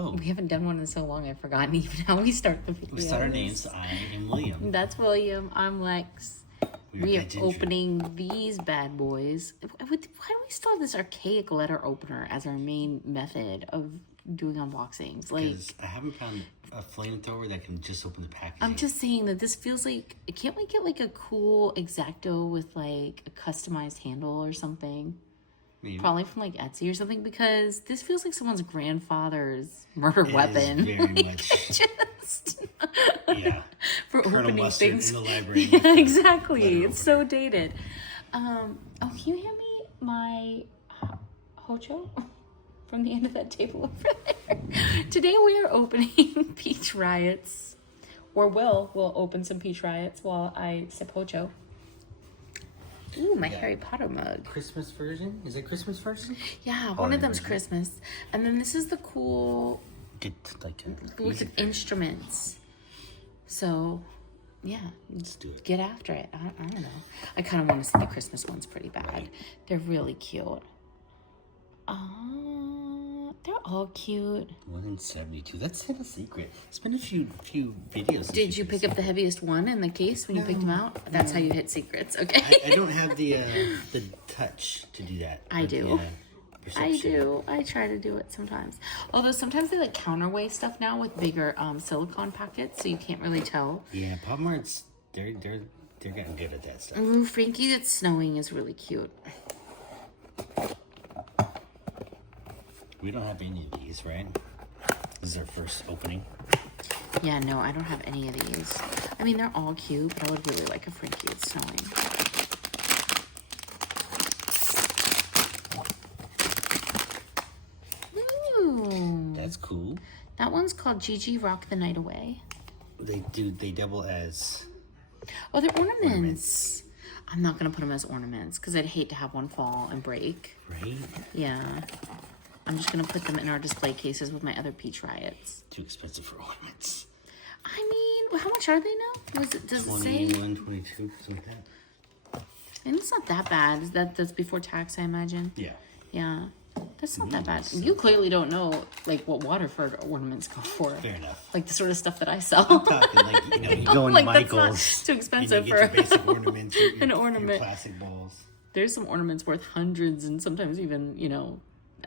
Hello. We haven't done one in so long, I've forgotten even how we start the video. We start our names. I am William. That's William. I'm Lex. We are opening these bad boys. Why do we still have this archaic letter opener as our main method of doing unboxings? Like, I haven't found a flamethrower that can just open the package. I'm just saying that this feels like, can't we get like a cool X-Acto with like a customized handle or something? Maybe. Probably from like Etsy or something, because this feels like someone's grandfather's murder weapon. Very like, much. Just Yeah. for Colonel opening Mustard things. in the library. Yeah, exactly. It's so dated. Oh, can you hand me my hocho from the end of that table over there? Today we are opening Peach Riots, or Will open some Peach Riots while I sip hocho. Ooh, my Harry Potter mug. Christmas version? Is it Christmas version? Yeah, one of them's Christmas. And then this is the cool Get like with instruments. So, yeah. Let's do it. Get after it. I don't know. I kind of want to see the Christmas ones pretty bad. Right. They're really cute. They're all cute. 172. That's not a secret. It's been a few videos. Did you pick up the heaviest one in the case when you picked them out? That's how you hit secrets, okay? I don't have the touch to do that. I do. I do. I try to do it sometimes. Although sometimes they like counterweight stuff now with bigger silicone packets, so you can't really tell. Yeah, Pop Mart's they're getting good at that stuff. Ooh, Frankie It's Snowing is really cute. We don't have any of these, right? This is our first opening. Yeah, no, I don't have any of these. I mean, they're all cute, but I would really like a Frankie It's Snowing. Ooh. That's cool. That one's called Gigi Rock the Night Away. They double as... Oh, they're ornaments. I'm not going to put them as ornaments because I'd hate to have one fall and break. Right? Yeah. I'm just going to put them in our display cases with my other Peach Riots. Too expensive for ornaments. I mean, how much are they now? Does it say? 21, 22, something like that. And it's not that bad. That's before tax, I imagine. Yeah. Yeah. That's not that bad. You clearly don't know, like, what Waterford ornaments go for. Fair enough. Like, the sort of stuff that I sell. I'm talking, like, you go into like, Michael's. That's not too expensive and you for get your basic ornaments, an ornament. Your classic balls. There's some ornaments worth hundreds and sometimes even,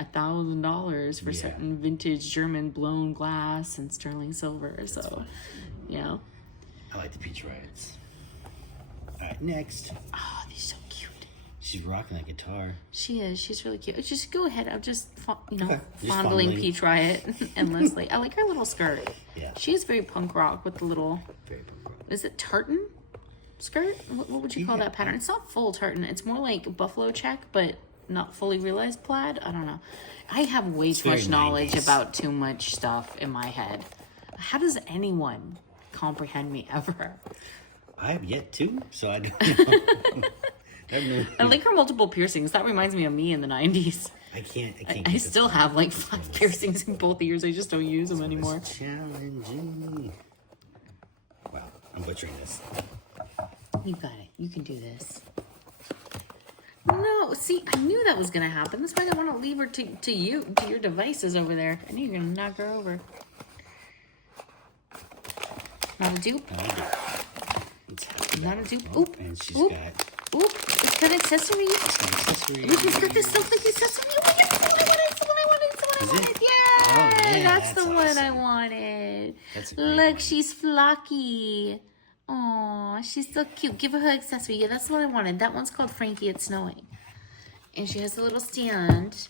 $1,000 for certain vintage German blown glass and sterling silver. So, yeah. I like the Peach Riots. All right, next. Oh, these are so cute. She's rocking that guitar. She is. She's really cute. Just go ahead. I'm just, Just fondling Peach Riot endlessly. I like her little skirt. Yeah. She is very punk rock with the little... Very punk rock. Is it tartan skirt? What would you call that pattern? It's not full tartan. It's more like buffalo check, but not fully realized plaid. I don't know. I have way too much knowledge about too much stuff in my head. How does anyone comprehend me ever? I have yet to, so I don't know. I like her multiple piercings. That reminds me of me in the 90s. I can't. I still have like 5 piercings in both ears. I just don't use them anymore. Challenging. Wow, I'm butchering this. You got it. You can do this. No, see, I knew that was going to happen. That's why I didn't want to leave her to your devices over there. I knew you were going to knock her over. Not a dupe. Not a dupe. Oop. And she's Oop. got... Oop. It's got accessory. She's got this stuff like accessory. Oh my God, it's the one I wanted. It's the one I wanted. Yeah, Oh, yeah, that's the awesome. one I wanted. That's a great Look, one. she's flocky. Aw, she's so cute. Give her her accessory. Yeah, that's the one I wanted. That one's called Frankie It's Snowing. And she has a little stand,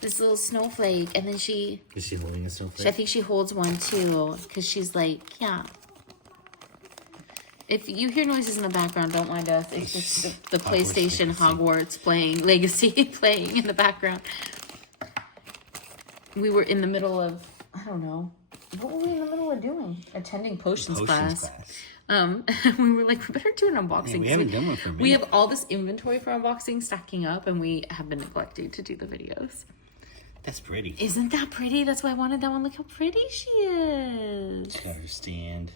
this little snowflake, and then she... Is she holding a snowflake? I think she holds one too, because she's like, yeah. If you hear noises in the background, don't mind us. It's just the PlayStation Hogwarts playing, Legacy playing in the background. We were in the middle of, I don't know, what were we in the middle of doing? Attending potions class. We were like, we better do an unboxing. Man, we haven't done one for a minute. We have all this inventory for unboxing stacking up, and we have been neglecting to do the videos. That's pretty. Isn't that pretty? That's why I wanted that one. Look how pretty she is. She's got her stand.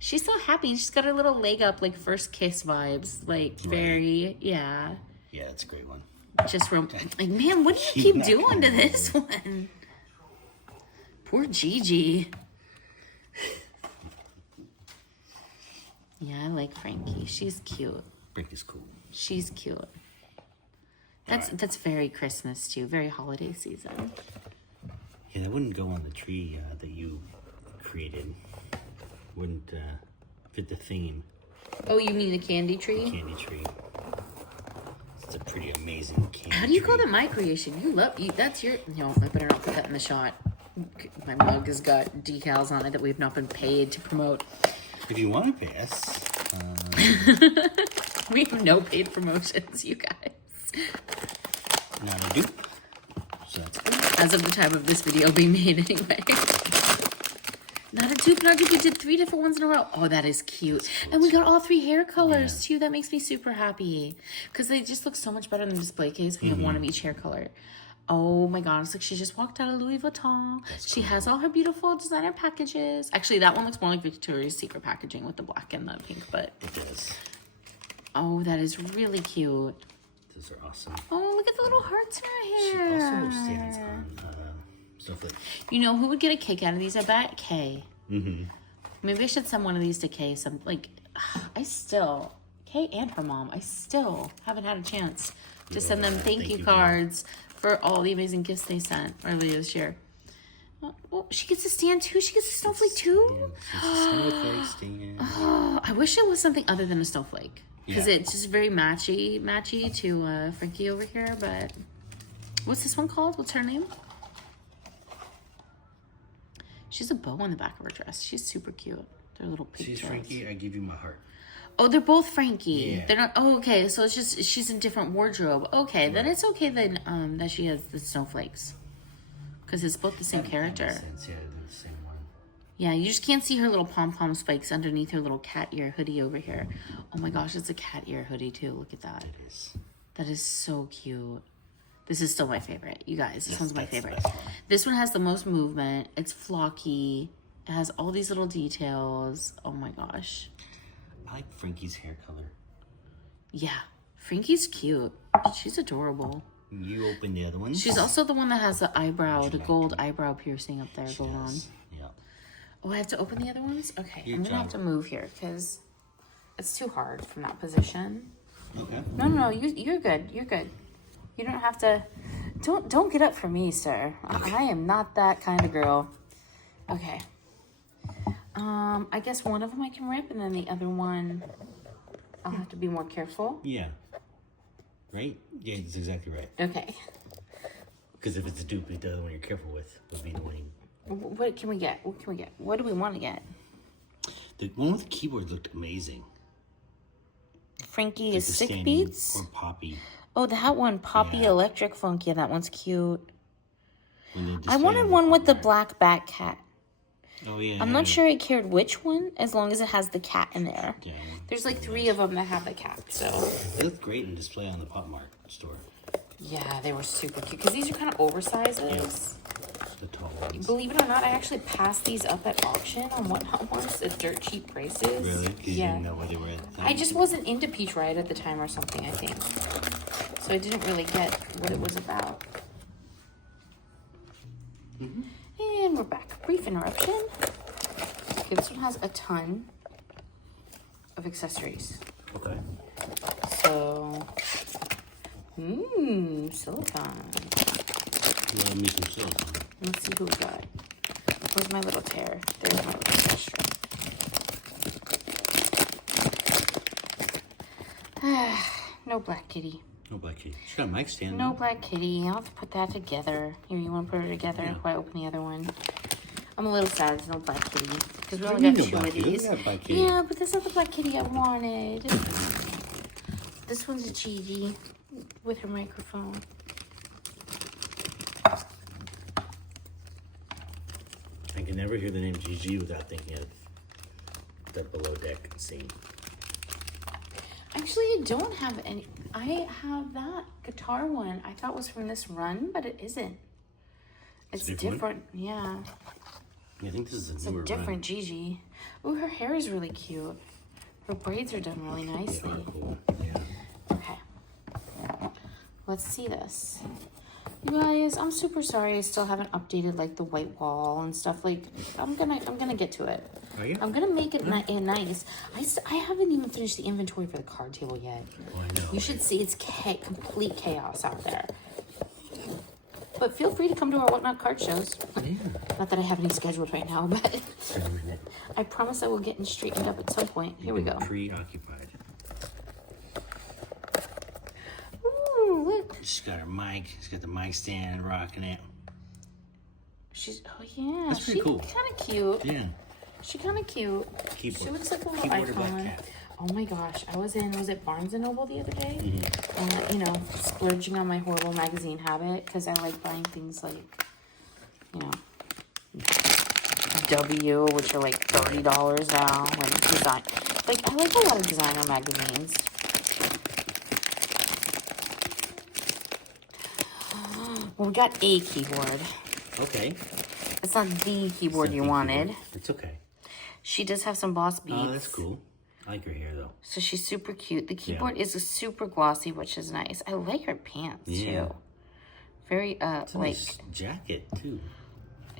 She's so happy. She's got her little leg up, like first kiss vibes. Like very, yeah. Yeah, that's a great one. Just like, man, what do you keep doing to this one? Poor Gigi. Yeah, I like Frankie. She's cute. Frankie's cool. She's cute. That's very Christmas too. Very holiday season. Yeah, that wouldn't go on the tree that you created. Wouldn't fit the theme. Oh, you mean the candy tree? Candy tree. It's a pretty amazing candy. How do you call that my creation? That's your. No, I better not put that in the shot. My mug has got decals on it that we've not been paid to promote. If you want to pay us, we have no paid promotions, you guys. not a dupe. So As of the time of this video being made, anyway. Not a dupe, not a dupe. We did 3 different ones in a row. Oh, that is cute. And we got all 3 hair colors, too. That makes me super happy. Because they just look so much better in the display case. We have one of each hair color. Oh, my God. It's like she just walked out of Louis Vuitton. She has all her beautiful designer packages. Actually, that one looks more like Victoria's Secret packaging with the black and the pink, but... it does. Oh, that is really cute. Those are awesome. Oh, look at the little hearts in her She hair. also stands on stuff like... You know who would get a kick out of these? I bet Kay. Mm-hmm. Maybe I should send one of these to Kay. Kay and her mom, I still haven't had a chance to send them thank you cards for all the amazing gifts they sent earlier this year. Oh, she gets a stand too? She gets a snowflake too? Snowflake stand. Oh, I wish it was something other than a snowflake. Because Yeah. it's just very matchy to Frankie over here, but... What's this one called? What's her name? She's a bow on the back of her dress. She's super cute. They're little pink She's dress. Frankie, I give you my heart. Oh, they're both Frankie. Yeah. They're not... Oh, okay. So it's just... She's in different wardrobe. Okay. Then Right. it's okay then that she has the snowflakes. Because it's both the same character. That makes sense. Yeah, they're the same one. Yeah, you just can't see her little pom-pom spikes underneath her little cat ear hoodie over here. Oh my gosh, it's a cat ear hoodie too. Look at that. It is. That is so cute. This is still my favorite. You guys, this one's my that's the favorite. best one. This one has the most movement. It's flocky. It has all these little details. Oh my gosh. I like Frankie's hair color. Yeah, Frankie's cute. She's adorable. You open the other ones. She's also the one that has the eyebrow, the gold eyebrow piercing up there She going on. does. Yeah. Oh, I have to open the other ones? Okay, Your I'm gonna job. have to move here because it's too hard from that position. Okay. No, you're good. You're good. You don't have to. Don't get up for me, sir. I am not that kind of girl. Okay. I guess one of them I can rip, and then the other one I'll have to be more careful. Yeah. Right? Yeah, that's exactly right. Okay. Because if it's a dupe, the other one you're careful with would be the one. What can we get? What can we get? What do we want to get? The one with the keyboard looked amazing. Frankie Like is the Sick standing Beats. Or Poppy. Oh, that one, Poppy Yeah. Electric Funk. Yeah, that one's cute. When they're I displaying wanted the one with the Poppy. black bat cat. Oh, yeah. I'm not sure I cared which one, as long as it has the cat in there. Yeah. There's like 3 of them that have the cat, so. They look great in display on the Pop Mart store. Yeah, they were super cute, because these are kind of oversizes. Yeah. The tall ones. Believe it or not, I actually passed these up at auction on Whatnot once at dirt cheap prices. Really? Because you Yeah. didn't know where they were at the time? I just wasn't into Peach Riot at the time or something, I think. So I didn't really get what it was about. And we're back. Brief interruption. Okay, this one has a ton of accessories. Okay. So, silicone. Love me some silicone. Let's see who we got. Where's my little tear? There's my little extra. No black kitty. No black kitty. She got a mic stand. No black kitty. I'll have to put that together. Here, you want to put it together Yeah. while I open the other one? I'm a little sad there's no black kitty. Because we What only do got you mean 2 no of black kitty? these. We got a black kitty. Yeah, but this is the black kitty I wanted. This one's a Gigi with her microphone. I can never hear the name GG without thinking of that below deck scene. Actually, I don't have any. I have that guitar one I thought was from this run, but it isn't. It's a different different. Yeah. I think this is It's a newer a different run. Gigi. Ooh, her hair is really cute. Her braids are done really They nicely. are cool. Yeah. Okay. Let's see this. You guys, I'm super sorry. I still haven't updated like the white wall and stuff. Like, I'm gonna get to it. Are you? I'm gonna make it nice. I haven't even finished the inventory for the card table yet. Oh, I know. You should see it's complete chaos out there. But feel free to come to our Whatnot card shows. Yeah. Not that I have any scheduled right now, but For a minute. I promise I will get straightened up at some point. Here we go. Preoccupied. Ooh, look. She's got her mic. She's got the mic stand, rocking it. Oh yeah. That's pretty cool. She's kind of cute. Yeah. She kind of cute. Keyboard. She looks like a little Keyboard or black icon. cat? Oh my gosh, was it Barnes & Noble the other day? Mm-hmm. You know, splurging on my horrible magazine habit because I like buying things like, you know, W, which are like $30 now. Like design, like I like a lot of designer magazines. Well, we got a keyboard. Okay. It's not the keyboard you wanted. Keyboard. It's okay. She does have some Boss beats. Oh, that's cool. I like her hair though. So she's super cute. The keyboard is a super glossy, which is nice. I like her pants too. Very It's a like nice jacket too.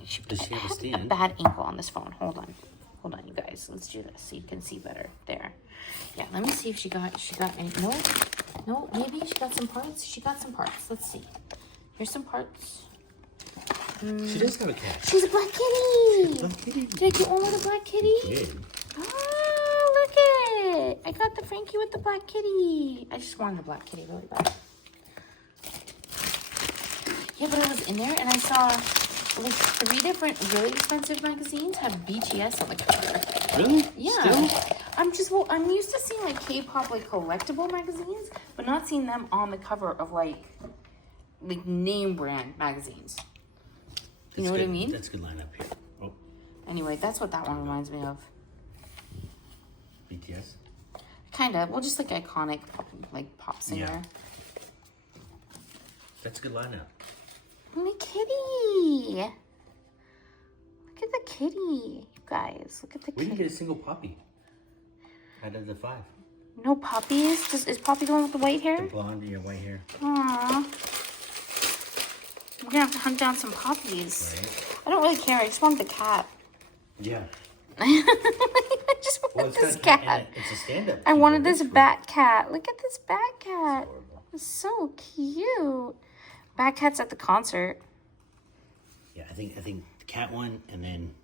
she, Does she have a I stand? a bad angle on this phone. Hold on, you guys. Let's do this so you can see better. There. Yeah. Let me see if she got any. No. Maybe she got some parts. She got some parts. Let's see. Here's some parts. She does have a cat. She's a black kitty. Black kitty. Did I get one with a black kitty? Good. Oh, look at it. I got the Frankie with the black kitty. I just wanted a black kitty really bad. Yeah, but I was in there and I saw like 3 different really expensive magazines have BTS on the cover. Really? Yeah. Still? I'm used to seeing like K-pop like collectible magazines, but not seeing them on the cover of like name brand magazines. You know what I mean? That's a good lineup here. Oh, Anyway, that's what that one reminds me of. BTS. Kind of. Well, just like iconic, like pop singer. Yeah. That's a good lineup. My kitty. Look at the kitty, you guys. Look at the We didn't kitty. get a single puppy. Out of the 5. No puppies? Is Poppy the one with the white hair? The blonde, yeah, white hair. Aww. We're gonna have to hunt down some puppies. Right. I don't really care. I just want the cat. Yeah. I just wanted this cat. It's a stand-up. I wanted this bat cat. Look at this bat cat. It's so cute. Bat cat's at the concert. Yeah, I think the cat one and then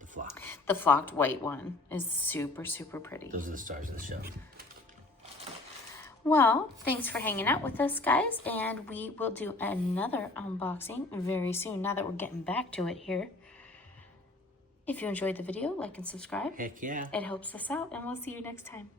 the flock. The flocked white one is super, super pretty. Those are the stars of the show. Well, thanks for hanging out with us, guys, and we will do another unboxing very soon, now that we're getting back to it here. If you enjoyed the video, like and subscribe. Heck yeah. It helps us out, and we'll see you next time.